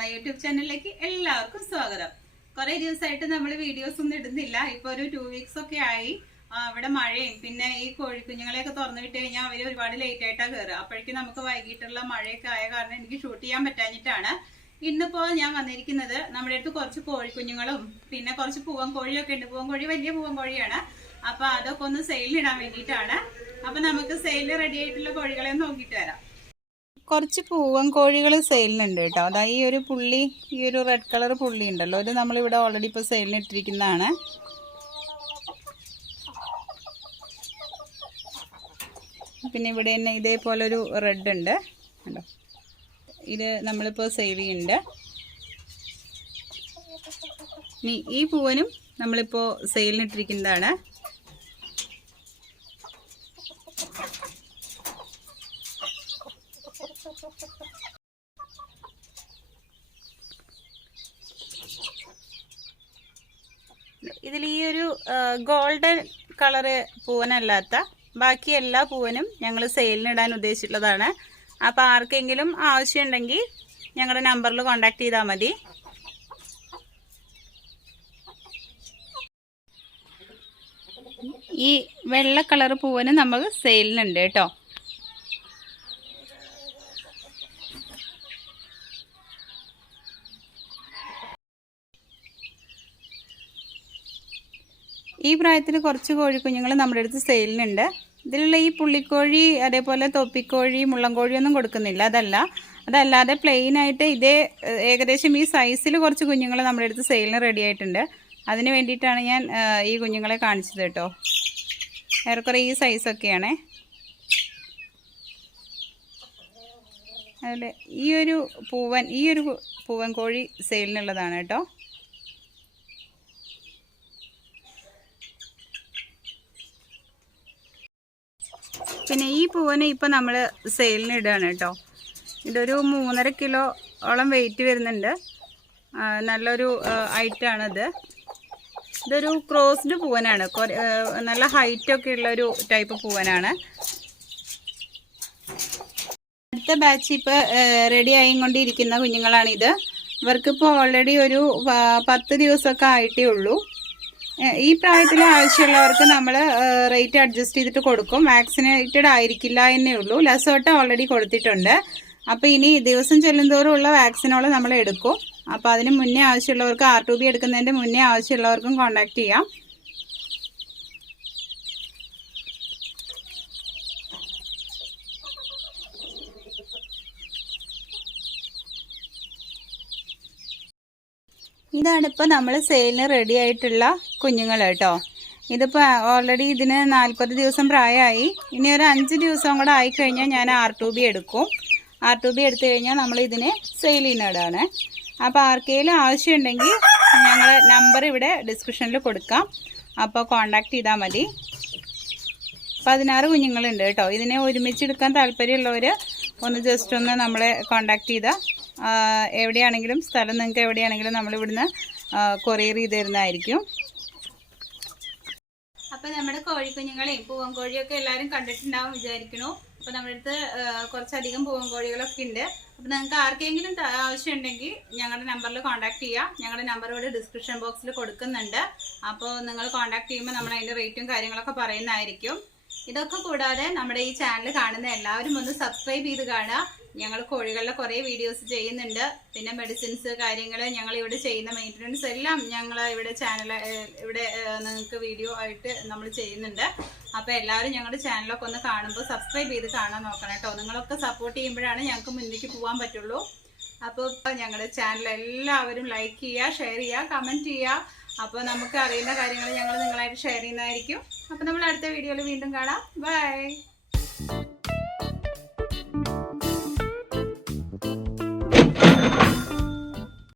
my YouTube ചാനലിലേക്ക് എല്ലാവർക്കും സ്വാഗതം. കുറേ ദിവസമായിട്ട് നമ്മൾ വീഡിയോസ് ഒന്നും ഇടുന്നില്ല. ഇപ്പോൾ ഒരു 2 weeks ഒക്കെ ആയി. അവിടെ മഴയും പിന്നെ ഈ കോഴിക്കുഞ്ഞുങ്ങളെയൊക്കെ തുറന്നു വിട്ട് കഴിഞ്ഞാൽ അവർ ഒരുപാട് ലേറ്റ് ആയിട്ടാണ് കയറുക. അപ്പോഴേക്കും നമുക്ക് വൈകിട്ടുള്ള മഴയൊക്കെ ആയ കാരണം എനിക്ക് ഷൂട്ട് ചെയ്യാൻ പറ്റാഞ്ഞിട്ടാണ്. ഇന്നിപ്പോൾ ഞാൻ വന്നിരിക്കുന്നത് നമ്മുടെ അടുത്ത് കുറച്ച് കോഴിക്കുഞ്ഞുങ്ങളും പിന്നെ കുറച്ച് പൂവൻ കോഴിയൊക്കെ ഉണ്ട്. പൂവൻ കോഴി വലിയ പൂവൻ കോഴിയാണ്. അപ്പോൾ അതൊക്കെ ഒന്ന് സെയിലിടാൻ വേണ്ടിയിട്ടാണ്. അപ്പോൾ നമുക്ക് സെയിൽ റെഡി ആയിട്ടുള്ള കോഴികളെ നോക്കിയിട്ട് വരാം. കുറച്ച് പൂവൻ കോഴികൾ സെയിലിനുണ്ട് കേട്ടോ. അതാ ഈ ഒരു പുള്ളി, ഈ ഒരു റെഡ് കളർ പുള്ളി ഉണ്ടല്ലോ, ഇത് നമ്മളിവിടെ ഓൾറെഡി ഇപ്പോൾ സെയിലിന് ഇട്ടിരിക്കുന്നതാണ്. പിന്നെ ഇവിടെ തന്നെ ഇതേപോലൊരു റെഡ് ഉണ്ട് കേട്ടോ, ഇത് നമ്മളിപ്പോൾ സെയിൽ ചെയ്യുന്നുണ്ട്. ഇനി ഈ പൂവനും നമ്മളിപ്പോൾ സെയിലിന് ഇട്ടിരിക്കുന്നതാണ്. ഇതിൽ ഈ ഒരു ഗോൾഡൻ കളറ് പൂവനല്ലാത്ത ബാക്കി എല്ലാ പൂവനും ഞങ്ങൾ സെയിലിനിടാൻ ഉദ്ദേശിച്ചിട്ടുള്ളതാണ്. അപ്പോൾ ആർക്കെങ്കിലും ആവശ്യമുണ്ടെങ്കിൽ ഞങ്ങളുടെ നമ്പറിൽ കോൺടാക്ട് ചെയ്താൽ മതി. ഈ വെള്ള കളർ പൂവന് നമ്മൾ സെയിലിനുണ്ട് കേട്ടോ. ഈ പ്രായത്തിൽ കുറച്ച് കോഴിക്കുഞ്ഞുങ്ങൾ നമ്മുടെ അടുത്ത് സെയിലിനുണ്ട്. ഇതിലുള്ള ഈ പുള്ളിക്കോഴി, അതേപോലെ തൊപ്പിക്കോഴി, മുള്ളൻകോഴിയൊന്നും കൊടുക്കുന്നില്ല. അതല്ലാതെ പ്ലെയിൻ ആയിട്ട് ഇതേ ഏകദേശം ഈ സൈസിൽ കുറച്ച് കുഞ്ഞുങ്ങൾ നമ്മുടെ അടുത്ത് സെയിലിന് റെഡി ആയിട്ടുണ്ട്. അതിന് വേണ്ടിയിട്ടാണ് ഞാൻ ഈ കുഞ്ഞുങ്ങളെ കാണിച്ചത് കേട്ടോ. ഏറെക്കുറെ ഈ സൈസൊക്കെയാണേ. അതുപോലെ ഈ ഒരു പൂവൻ കോഴി സെയിലിനുള്ളതാണ് കേട്ടോ. പിന്നെ ഈ പൂവന് ഇപ്പോൾ നമ്മൾ സെയിലിന് ഇടുകയാണ് കേട്ടോ. ഇതൊരു 3.5 കിലോളം വെയിറ്റ് വരുന്നുണ്ട്. നല്ലൊരു ഐറ്റാണിത്. ഇതൊരു ക്രോസ്ഡ് പൂവനാണ്. നല്ല ഹൈറ്റൊക്കെ ഉള്ളൊരു ടൈപ്പ് പൂവനാണ്. അടുത്ത ബാച്ച് ഇപ്പോൾ റെഡി ആയിക്കൊണ്ടിരിക്കുന്ന കുഞ്ഞുങ്ങളാണിത്. ഇവർക്കിപ്പോൾ ഓൾറെഡി ഒരു 10 ദിവസമൊക്കെ ആയിട്ടേ ഉള്ളൂ. ഈ പ്രായത്തിൽ ആവശ്യമുള്ളവർക്ക് നമ്മൾ റേറ്റ് അഡ്ജസ്റ്റ് ചെയ്തിട്ട് കൊടുക്കും. വാക്സിനേറ്റഡ് ആയിരിക്കില്ല എന്നേ ഉള്ളൂ. ലസോട്ട് ഓൾറെഡി കൊടുത്തിട്ടുണ്ട്. അപ്പോൾ ഇനി ദിവസം ചെല്ലുന്തോറും ഉള്ള വാക്സിനോൾ നമ്മൾ എടുക്കും. അപ്പോൾ അതിന് മുന്നേ ആവശ്യമുള്ളവർക്ക് R2B എടുക്കുന്നതിൻ്റെ മുന്നേ ആവശ്യമുള്ളവർക്കും കോൺടാക്ട് ചെയ്യാം. ഇതാണ് ഇപ്പോൾ നമ്മൾ സെയിലിന് റെഡി ആയിട്ടുള്ള കുഞ്ഞുങ്ങൾ കേട്ടോ. ഇതിപ്പോൾ ഓൾറെഡി ഇതിന് 40 ദിവസം പ്രായമായി. ഇനി ഒരു 5 ദിവസം കൂടെ ആയിക്കഴിഞ്ഞാൽ ഞാൻ R2B എടുക്കും. R2B എടുത്തു കഴിഞ്ഞാൽ നമ്മൾ ഇതിനെ സെയിൽ ചെയ്യുന്നതാണ്. അപ്പോൾ ആർക്കെങ്കിലും ആവശ്യമുണ്ടെങ്കിൽ ഞങ്ങൾ നമ്പർ ഇവിടെ ഡിസ്ക്രിപ്ഷനിൽ കൊടുക്കാം. അപ്പോൾ കോൺടാക്ട് ചെയ്താൽ മതി. 16 കുഞ്ഞുങ്ങളുണ്ട് കേട്ടോ. ഇതിനെ ഒരുമിച്ചെടുക്കാൻ താല്പര്യമുള്ളവർ ജസ്റ്റ് ഒന്ന് നമ്മളെ കോൺടാക്ട് ചെയ്താൽ എവിടെയാണെങ്കിലും സ്ഥലം നിങ്ങൾക്ക് എവിടെയാണെങ്കിലും നമ്മളിവിടുന്ന് കൊറിയർ ചെയ്ത് തരുന്നതായിരിക്കും. അപ്പോൾ നമ്മുടെ കോഴിക്കുഞ്ഞുങ്ങളെയും പൂവൻ കോഴിയൊക്കെ എല്ലാവരും കണ്ടിട്ടുണ്ടാവും വിചാരിക്കണു. അപ്പോൾ നമ്മുടെ അടുത്ത് കുറച്ചധികം പൂവൻ കോഴികളൊക്കെ ഉണ്ട്. അപ്പോൾ നിങ്ങൾക്ക് ആർക്കെങ്കിലും ആവശ്യമുണ്ടെങ്കിൽ ഞങ്ങളുടെ നമ്പറിൽ കോൺടാക്ട് ചെയ്യുക. ഞങ്ങളുടെ നമ്പർ ഇവിടെ ഡിസ്ക്രിപ്ഷൻ ബോക്സിൽ കൊടുക്കുന്നുണ്ട്. അപ്പോൾ നിങ്ങൾ കോൺടാക്ട് ചെയ്യുമ്പോൾ നമ്മൾ അതിൻ്റെ റേറ്റും കാര്യങ്ങളൊക്കെ പറയുന്നതായിരിക്കും. ഇതൊക്കെ കൂടാതെ നമ്മുടെ ഈ ചാനൽ കാണുന്ന എല്ലാവരും ഒന്ന് സബ്സ്ക്രൈബ് ചെയ്ത് കാണുക. ഞങ്ങൾ കോഴികളുടെ കുറേ വീഡിയോസ് ചെയ്യുന്നുണ്ട്. പിന്നെ മെഡിസിൻസ് കാര്യങ്ങൾ ഞങ്ങൾ ഇവിടെ ചെയ്യുന്ന മെയിൻ്റനൻസ് എല്ലാം ഞങ്ങൾ ഇവിടെ ഇവിടെ നിങ്ങൾക്ക് വീഡിയോ ആയിട്ട് നമ്മൾ ചെയ്യുന്നുണ്ട്. അപ്പോൾ എല്ലാവരും ഞങ്ങളുടെ ചാനലൊക്കെ ഒന്ന് കാണുമ്പോൾ സബ്സ്ക്രൈബ് ചെയ്ത് കാണാൻ നോക്കണം കേട്ടോ. നിങ്ങളൊക്കെ സപ്പോർട്ട് ചെയ്യുമ്പോഴാണ് ഞങ്ങൾക്ക് മുന്നിലേക്ക് പോകാൻ പറ്റുള്ളൂ. അപ്പോൾ ഞങ്ങളുടെ ചാനൽ എല്ലാവരും ലൈക്ക് ചെയ്യുക, ഷെയർ ചെയ്യുക, കമൻറ്റ് ചെയ്യുക. അപ്പോൾ നമുക്ക് അറിയുന്ന കാര്യങ്ങൾ ഞങ്ങൾ നിങ്ങളായിട്ട് ഷെയർ ചെയ്യുന്നതായിരിക്കും. അപ്പോൾ നമ്മൾ അടുത്ത വീഡിയോയിൽ വീണ്ടും കാണാം. ബൈ.